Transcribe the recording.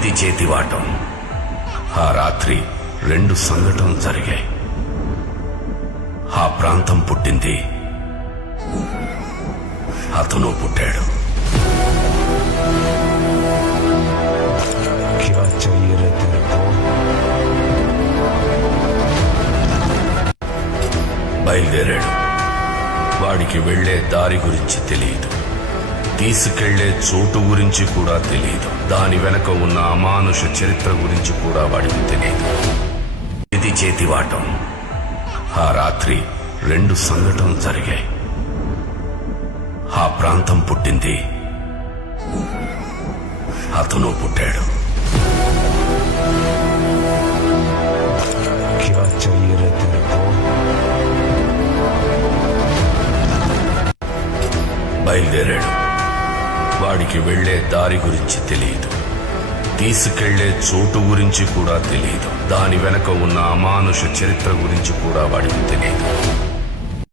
ఇది చేతివాటం. ఆ రాత్రి 2 సంఘటనలు జరిగాయి. ఆ ప్రాంతం పుట్టింది, అతను పుట్టాడు. బయలుదేరాడు. వాడికి వెళ్లే దారి గురించి తెలియదు, తీసుకెళ్లే చోటు గురించి కూడా తెలియదు, దాని వెనక ఉన్న అమానుష చరిత్ర గురించి కూడా వాడికి తెలియదు. ఇది చేతివాటం. ఆ రాత్రి 2 సంఘటనలు జరిగాయి. ఆ ప్రాంతం పుట్టింది, అతను పుట్టాడు. బయలుదేరాడు. వాడికి వెళ్లే దారి గురించి తెలియదు, తీసుకెళ్లే చోటు గురించి కూడా తెలియదు, దాని వెనక ఉన్న అమానుష చరిత్ర గురించి కూడా వాడికి తెలియదు.